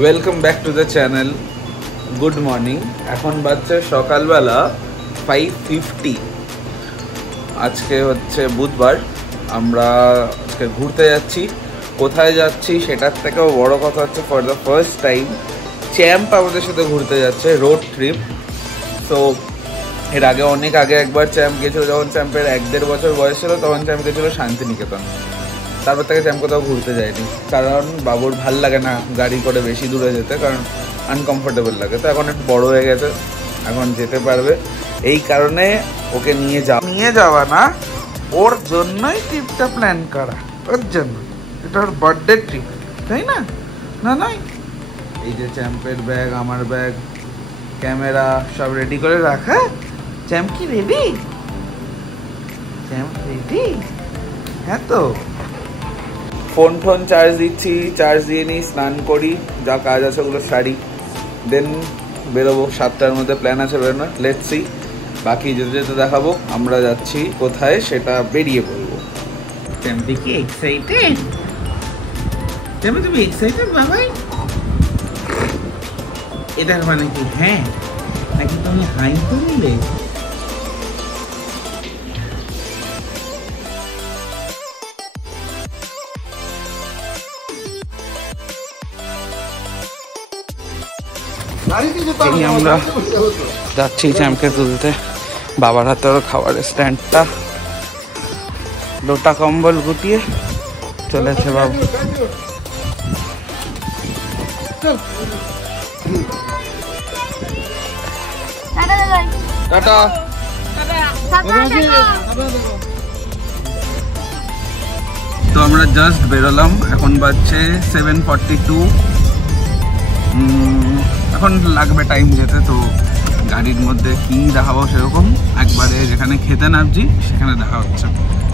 Welcome back to the channel. Good morning. এখন বাজছে সকালবেলা 5:50। আজকে হচ্ছে বুধবার। আমরা আজকে ঘুরতে যাচ্ছি। কোথায় যাচ্ছি সেটার থেকেও বড় কথা হচ্ছে for the first time champ আমাদের সাথে ঘুরতে যাচ্ছে, রোড ট্রিপ। তো এর আগে অনেক আগে একবার চ্যাম্প গেছিলো, যখন চ্যাম্পের 1-1.5 বছর বয়স ছিল তখন চ্যাম্প গেছিলো শান্তিনিকেতন। তারপর থেকে চ্যাম্প কোথাও ঘুরতে যায়নি, কারণ বাবুর ভাল লাগে না গাড়ি করে বেশি দূরে যেতে, কারণ আনকমফোর্টেবল লাগে। তো এখন একটু বড় হয়ে গেছে, এখন যেতে পারবে। এই কারণে ওকে নিয়ে যাওয়া না, ওর জন্যই ট্রিপটা প্ল্যান করা, ওর জন্য। এটা ওর বার্থডে ট্রিপ, তাই না? না নয়। এই যে চ্যাম্পের ব্যাগ, আমার ব্যাগ, ক্যামেরা সব রেডি করে রাখা। চ্যাম্প কি রেডি? Champ ready? হ্যাঁ তো। ফোন চার্জ দিচ্ছি, চার্জ দিয়ে নিই, স্নান করি, যা কাজ আছে ওগুলো সারি, দেন বেরোবো। 7টার মধ্যে প্ল্যান আছে বেরোনোর। লেটস সি, বাকি যেতে যেতে দেখাবো আমরা যাচ্ছি কোথায়, সেটা বেরিয়ে পড়বো। চ্যাম্পি কি এক্সাইটেড? চ্যাম্পি তুমি এক্সাইটেড বাবাই? এটার মানে কি হ্যাঁ নাকি তুমি হাই করলে? আমরা যাচ্ছি চ্যাম্পকে তুলতে। বাবার হাতে ওর খাবারের স্ট্যান্ডটা, লোটা কম্বল গুটিয়ে চলেছে বাবু। টাটা। তো আমরা জাস্ট বেরোলাম, এখন বাজছে 7:42। এখন লাগবে টাইম যেতে। তো গাড়ির মধ্যে কি দেখাবো সেরকম একবারে যেখানে খেতে নামছি সেখানে দেখা হচ্ছে।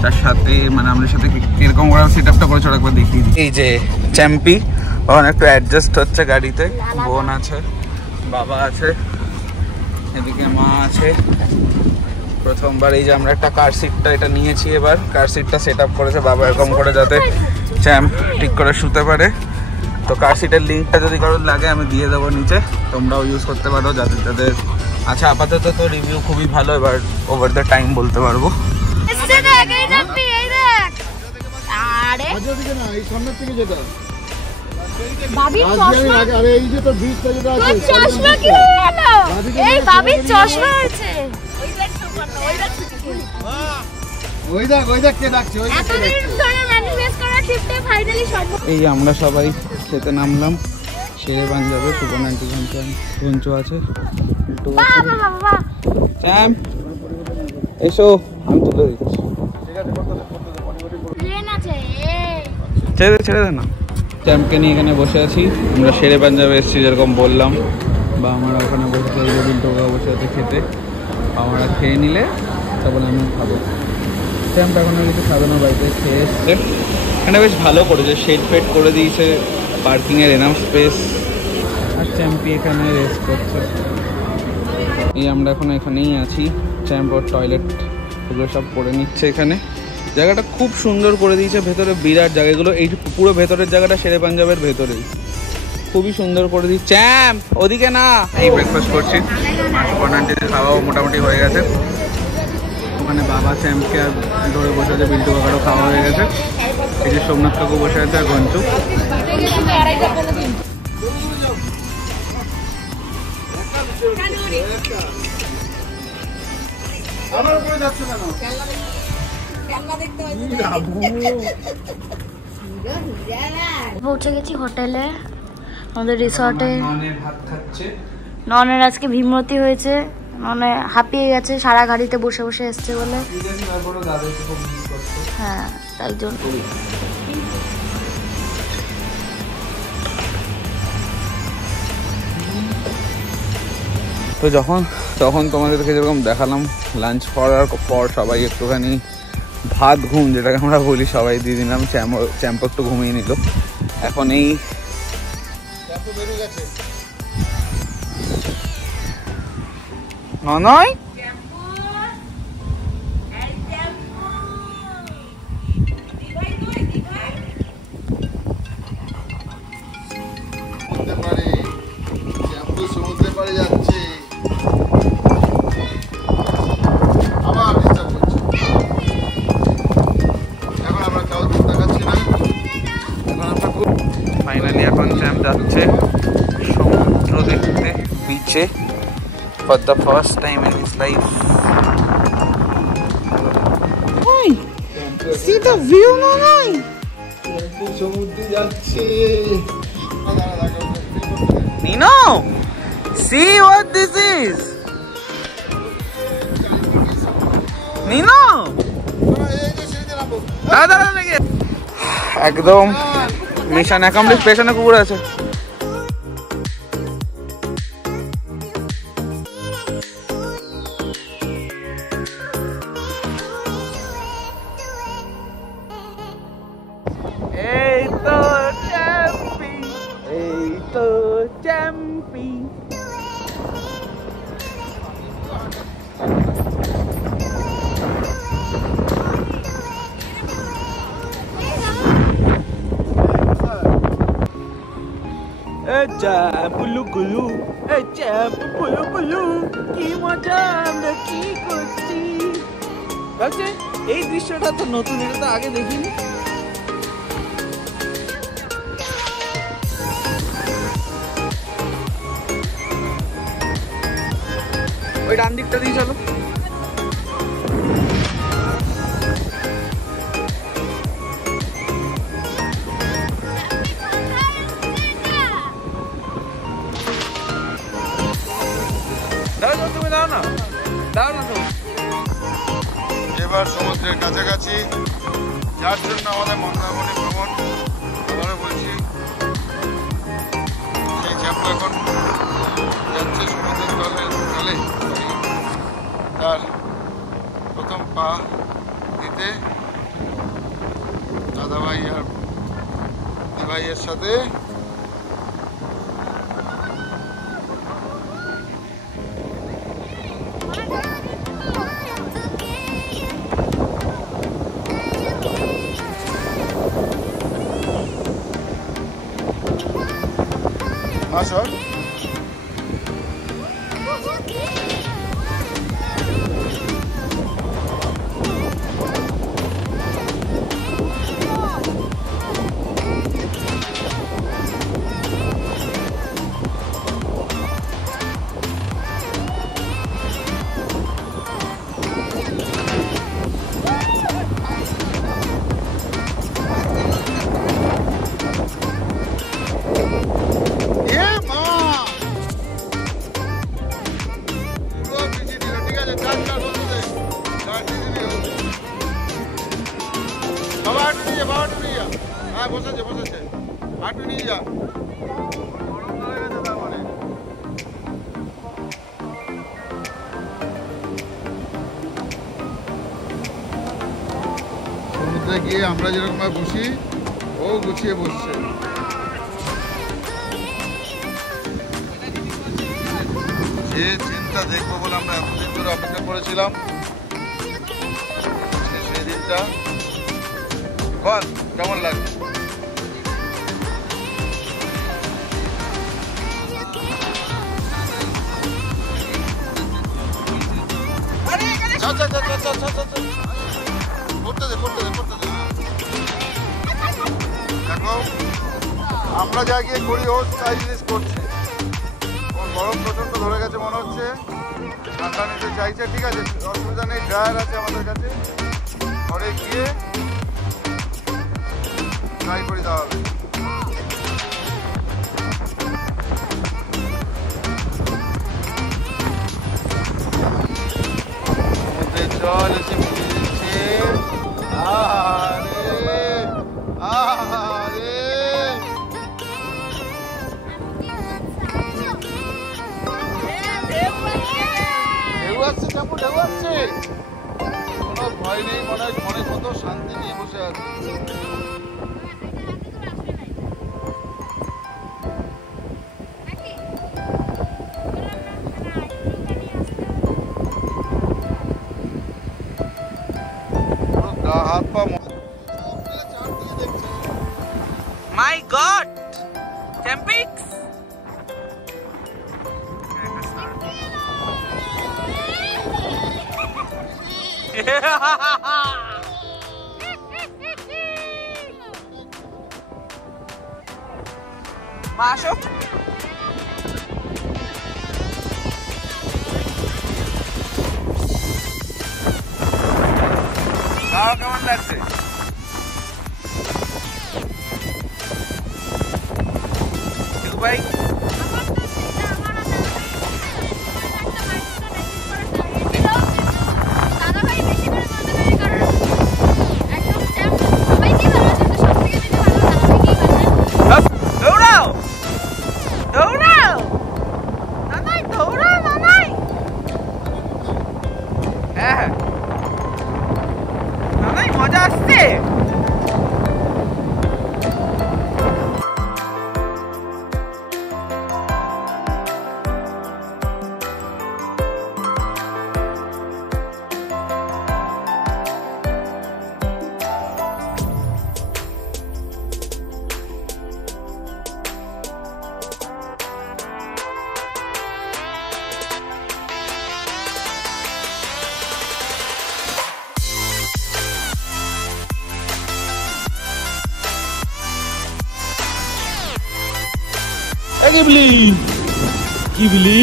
তার সাথে মানে আমাদের সাথে কিরকম ওরা সেট আপটা করেছে ওরা একবার দেখিয়ে দিই। এই যে চ্যাম্পি, ওখান একটু অ্যাডজাস্ট হচ্ছে গাড়িতে। বোন আছে, বাবা আছে, এদিকে মা আছে। প্রথমবার এই যে আমরা একটা কার সিটটা এটা নিয়েছি, এবার কার সিটটা সেট আপ করেছে বাবা এরকম করে, যাতে চ্যাম্প ঠিক করে শুতে পারে। তো কার সিটের লিঙ্কটা যদি কারোর লাগে আমি দিয়ে দেবো নিচে, তোমরাও ইউজ করতে পারো যাদের যাদের। আচ্ছা, আপাতত তো রিভিউ খুবই ভালো, এবার ওভার দ্য টাইম বলতে পারবো। এই আমরা সবাই খেতে নামলাম, শেরে পাঞ্জাবে। সুবর্ণ আন্টি ঘঞ্চু আছে, চ্যাম্প এসো, আমি তুলে দিচ্ছি। ছেড়ে দে না। চ্যাম্পকে নিয়ে এখানে বসে আছি আমরা, শেরে পাঞ্জাবে এসেছি যেরকম বললাম। বা আমরা ওখানে বসে আছি, বিল্টুকা বসে আছে খেতে। আমরা খেয়ে নিলে তারপরে আমি খাবো। চ্যাম্প এখন কিছু খাবে না, বাড়িতে খেয়ে এসছে। এখানে বেশ ভালো করেছে, শেড ফেড করে দিয়েছে, পার্কিংয়ের এনাফ স্পেস। আর চ্যাম্পি এখানে রেস্ট করছে। এই আমরা এখন এখানেই আছি। চ্যাম্প ওর টয়লেট এগুলো সব করে নিচ্ছে এখানে। জায়গাটা খুব সুন্দর করে দিয়েছে, ভেতরে বিরাট জায়গাগুলো। এই পুরো ভেতরের জায়গাটা শেরে পাঞ্জাবের ভেতরেই খুবই সুন্দর করে দিই। চ্যাম্প ওদিকে না। এই ব্রেকফাস্ট করছি, সুবর্ণান্টিদের খাওয়াও মোটামুটি হয়ে গেছে। ওখানে বাবা চ্যাম্পকে আর ধরে বসে আছে, বিল্টু কাকারও খাওয়া হয়ে গেছে। এই যে সোমনাথ কাকু বসে আছে আর ঘঞ্চু। পৌঁছে গেছি হোটেলে, আমাদের রিসর্টে। ননের আজকে ভীমরতি হয়েছে, ননে হাঁপিয়ে গেছে সারা গাড়িতে বসে বসে এসছে বলে। হ্যাঁ, তাই জন্য। তো তখন তোমাদেরকে যেরকম দেখালাম, লাঞ্চ করার পর সবাই একটুখানি ভাত ঘুম যেটাকে আমরা বলি সবাই দিয়ে দিলাম। চ্যাম্প একটু ঘুমিয়ে নিল। এখন এই নয় যাচ্ছে for the first time in his life. Oi, see the view, Nanai. সমুদ্রে যাচ্ছে। Nino, see what this is. Nino, দাঁড়া নাকি একদম মিশন অ্যাকমপ্লিশ। পেছনে কুকুর আছে। এই তো চ্যাম্পি, এই তো চ্যাম্পি। পুলু গুলু, পুলু গুলু, কি মজা আমরা কি করছি। ভাবছে এই দৃশ্যটা তো নতুন, এটা তো আগে দেখিনি। ওই ডান দিকটা দিয়ে চলো। তুমি দাও না, দাও না তো। এবার সমুদ্রের কাছাকাছি, যার জন্য আমাদের মন্দারমণি ভ্রমণ। আবারও বলছি, সেই চ্যাম্পু এখন যাচ্ছে সমুদ্রের জলে তার প্রথম পা দিতে দাদাভাই আর দিভাইয়ের সাথে। আসো বসেছে বসেছে, হাঁটু নিয়ে যা। সমুদ্রে গিয়ে আমরা যেরকম বসি, ও গুছিয়ে বসছে। যে দিনটা দেখবো বলে আমরা এতদিন ধরে অপেক্ষা করেছিলাম, সেই দিনটা। বল কেমন লাগছে? দেখো আমরা যা গিয়ে করি ও তাই জিনিস করছে। ওর গরম প্রচন্ড ধরে গেছে মনে হচ্ছে, ঠান্ডা নিতে চাইছে। ঠিক আছে, অসুবিধা নেই, ড্রায়ার আছে আমাদের কাছে, ঘরে গিয়ে ট্রাই করে দেওয়া হবে। জল এসে মিশে, আরে আরে ঢেউ আসছে, চাপু ঢেউ আসছে, কোনো ভয় নেই। মনে হয় মনে কত শান্তি নিয়ে বসে আছে। হাত পা মাই গড, চ্যাম্পিক্স। মা আসো। কেমন লাগছে? ভাই দৌড়াও দৌড়াও নানাই, দৌড়াও নানাই। হ্যাঁ হ্যাঁ নানাই, মজা আসছে। Ghibli! Ghibli?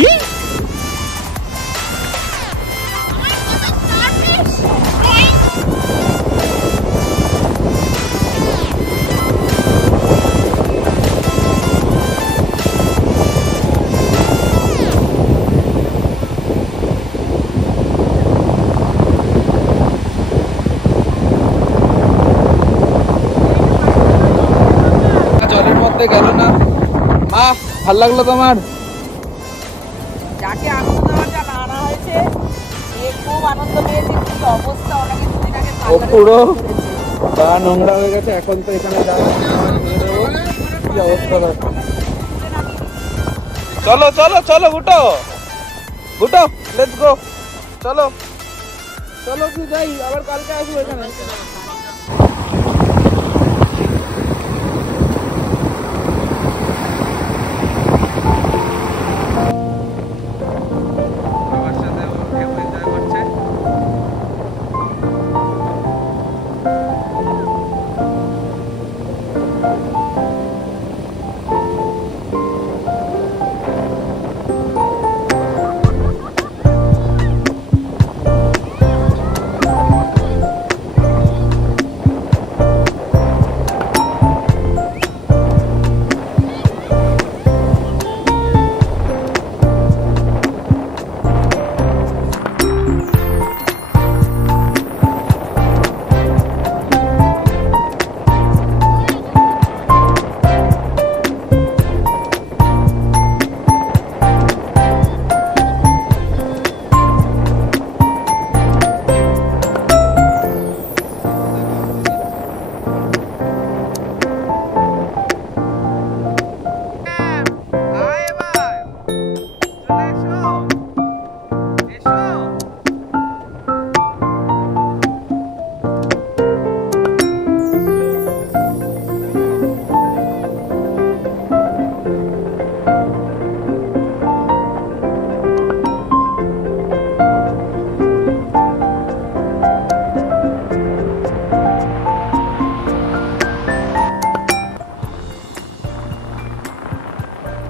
জলের মধ্যে গেল না মা, ভাল লাগলো তোমার? যাকে আনন্দ দেওয়াটা আনা হয়েছে সে খুব আনন্দ পেয়েছে, কিন্তু অবস্থা ওনাকে দুদিন আগে ও পুরো পা নোংরা হয়ে গেছে। এখন তো এখানে কি অবস্থা দেখো। চলো চলো চলো, গুটো গুটো, লেটস গো, চলো চলো কি যাই, আবার কালকে আসবো এখানে।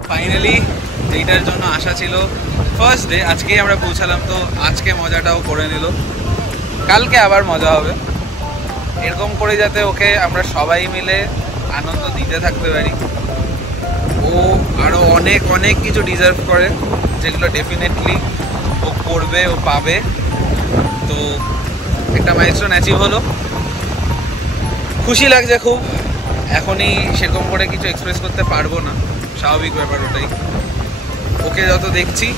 ফাইনালি যেটার জন্য আশা ছিল ফার্স্ট ডে, আজকেই আমরা পৌঁছালাম, তো আজকে মজাটাও করে নিল, কালকে আবার মজা হবে। এরকম করে যাতে ওকে আমরা সবাই মিলে আনন্দ দিতে থাকতে পারি। ও আরও অনেক অনেক কিছু ডিজার্ভ করে, যেগুলো ডেফিনেটলি ও করবে, ও পাবে। তো একটা মাইলস্টোন অ্যাচিভ হলো, খুশি লাগছে খুব। এখনই সেরকম করে কিছু এক্সপ্রেস করতে পারবো না, স্বাভাবিক ব্যাপার ওটাই। ওকে যত দেখছি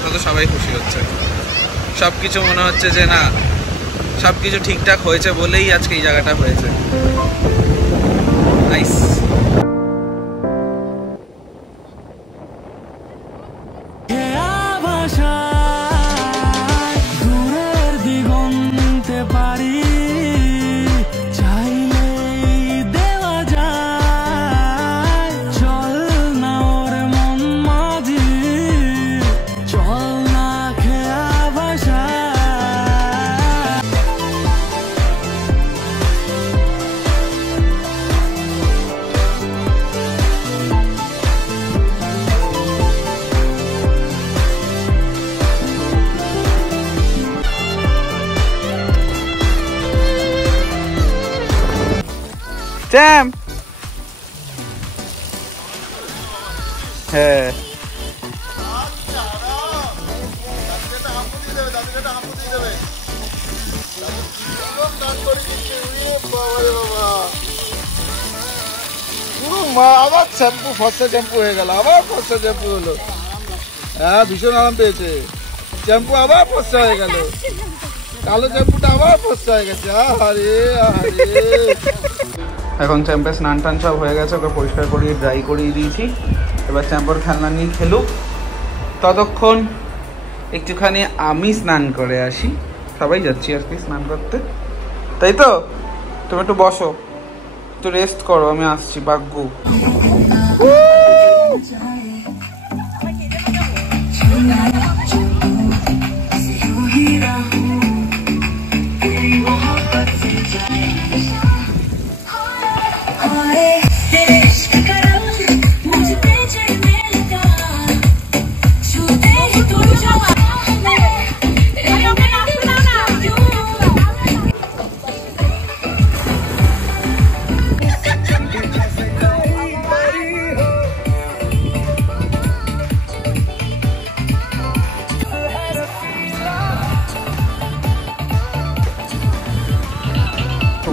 তত সবাই খুশি হচ্ছে, সব কিছু মনে হচ্ছে যে না, সব কিছু ঠিকঠাক হয়েছে বলেই আজকে এই জায়গাটা হয়েছে। নাইস। চ্যাম্প। হ্যাঁ আবার শ্যাম্পু, ফর্সা শ্যাম্পু হয়ে গেল, আবার ফর্সা শ্যাম্পু হলো। হ্যাঁ ভীষণ আরাম পেয়েছে। শ্যাম্পু আবার ফর্সা হয়ে গেল, কালো শ্যাম্পুটা আবার ফর্সা হয়ে গেছে। আরে আরে এখন চ্যাম্পের স্নান টান সব হয়ে গেছে, ওকে পরিষ্কার করিয়ে ড্রাই করিয়ে দিয়েছি। এবার চ্যাম্পর খেলনা নিয়ে খেলুক, ততক্ষণ একটুখানি আমি স্নান করে আসি। সবাই যাচ্ছি আর কি স্নান করতে, তাই তো? তুমি একটু বসো, একটু রেস্ট করো, আমি আসছি। বাগ্গু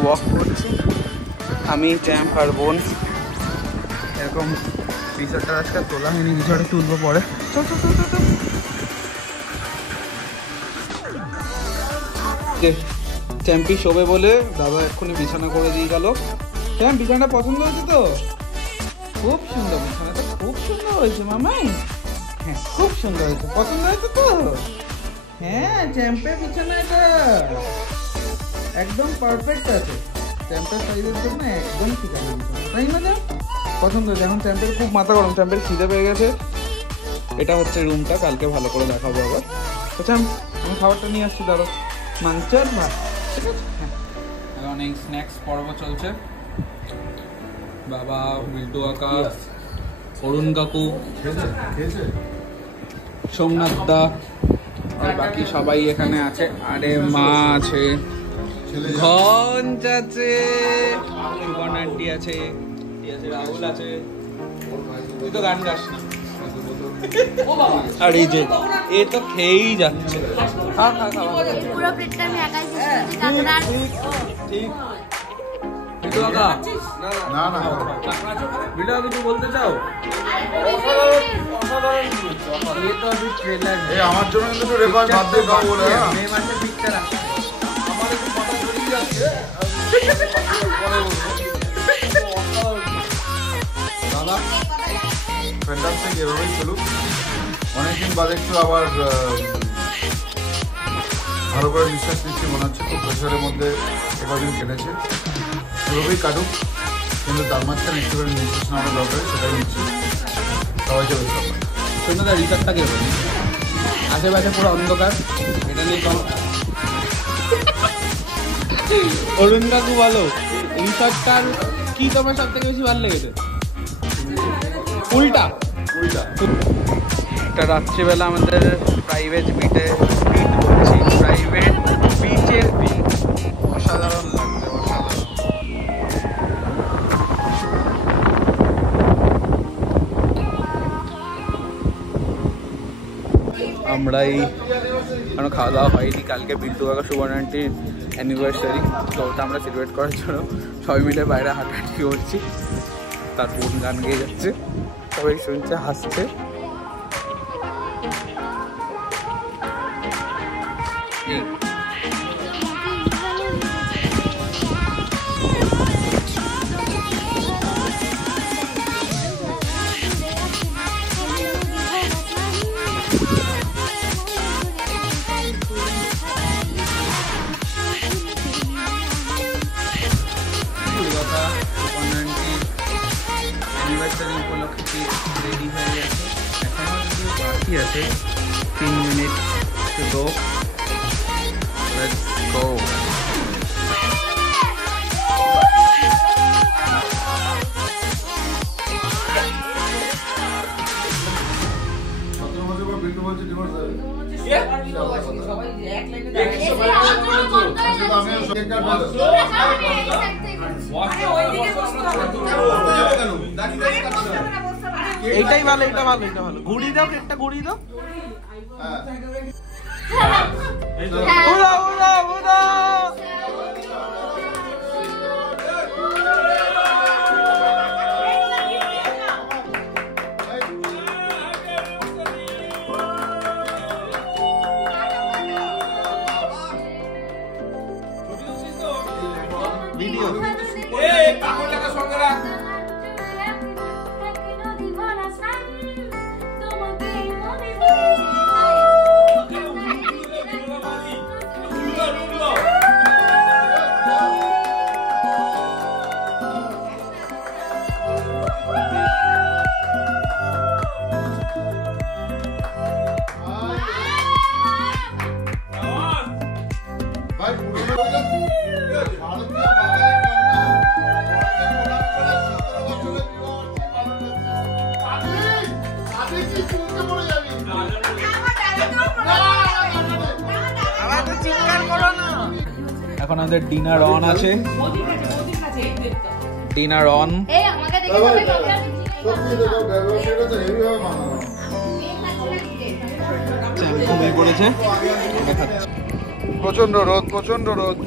ওয়াক করছি আমি, চ্যাম্প আর বোন। এরকম টি শার্টটা আজকে তোলা হয়নি, কিছু একটা তুলবো পরে। চ্যাম্পি শোবে বলে দাদা এক্ষুনি বিছানা করে দিয়ে গেল। চ্যাম্প বিছানাটা পছন্দ হয়েছে তো? খুব সুন্দর, বিছানাটা খুব সুন্দর হয়েছে মামাই। হ্যাঁ খুব সুন্দর হয়েছে, পছন্দ হয়েছে তো? হ্যাঁ চ্যাম্পের বিছানাটা একদম পারফেক্ট আছে, চ্যাম্পের সাইজের জন্য একদম ঠিক আছে, তাই না? চ্যাম্প পছন্দ হয়েছে। এখন চ্যাম্পের খুব মাথা গরম, চ্যাম্পের খিদে পেয়ে গেছে। এটা হচ্ছে রুমটা, কালকে ভালো করে দেখাবো আবার। তো চ্যাম্প আমি খাবারটা নিয়ে আসছি, ধরো মাংস আর ভাত, ঠিক আছে? হ্যাঁ অনেক স্ন্যাক্স পর্ব চলছে। বাবা, বিল্টু কাকা, অরুণ কাকু, সোমনাথ দা আর বাকি সবাই এখানে আছে। আরে মা আছে, ঘঞ্চ আছে, সুবর্ণ আন্টি আছে, রাহুল আছে। তুই তো গান গাস না। আর এই যে এ তো খেয়েই যাচ্ছে। পুরো প্লেটটা আমি একাই ঠিক। বিটু কাকা, না না বিটু কাকা কিছু বলতে চাও? ये तो अभी ट्रेलर है। আমার জন্য কিন্তু রেকর্ড বাদ দিয়ে দাও বলে। মে মাসে পিকচার আছে। আমার একটু কথা বলি যাচ্ছে। দাদা ফ্যান্টাস্টিক, এভাবেই চলুক। অনেকদিন বাদে একটু আবার ভালো করে নিঃশ্বাস নিচ্ছি মনে হচ্ছে। খুব প্রেশারের মধ্যে একদিন কেটেছে, এভাবেই কাটুক। কিন্তু তার মাঝখানে একটু করে নিঃশ্বাস নেওয়ার দরকার, সেটাই নিচ্ছি। সবাই চলে সবাই শোনো, রিসার্চটা কে বলি? আশেপাশে পুরো অন্ধকার, এটা নিয়ে কম। অরুণ কাকু বলো, রিসার্চটার কি তোমার সব থেকে বেশি ভালো লেগেছে? উল্টা উল্টা। এটা রাত্রিবেলা আমাদের প্রাইভেট বিটে বিট করছি, প্রাইভেট বিচের বিট। অসাধারণ লাগছে, অসাধারণ। আমরা এই কারণ খাওয়া দাওয়া হয়নি, কালকে বিট্টু কাকা সুবর্ণ আন্টির অ্যানিভার্সারি, তো ওটা আমরা সেলিব্রেট করার জন্য সবাই মিলে বাইরে হাঁটাহাঁটি করছি। তার বোন গান গেয়ে যাচ্ছে, সবাই শুনছে, হাসছে। অ্যানিভার্সারি উপলক্ষে রেডি হয়ে গেছে, এখনও যদি বাকি আছে 3 minute to go. Let's go. আমি এইটাই ভালো, এটা ভালো, এটা ভালো। ঘুরিয়ে দাও, একটা ঘুরিয়ে দাও। উড়াও, উড়াও, উড়াও। ভিডিও ভাই পুরো ভারতীয় বাঙালি এখন আমাদের ডিনার অন আছে। Dinner on. প্রচন্ড রোদ, প্রচন্ড রোদ।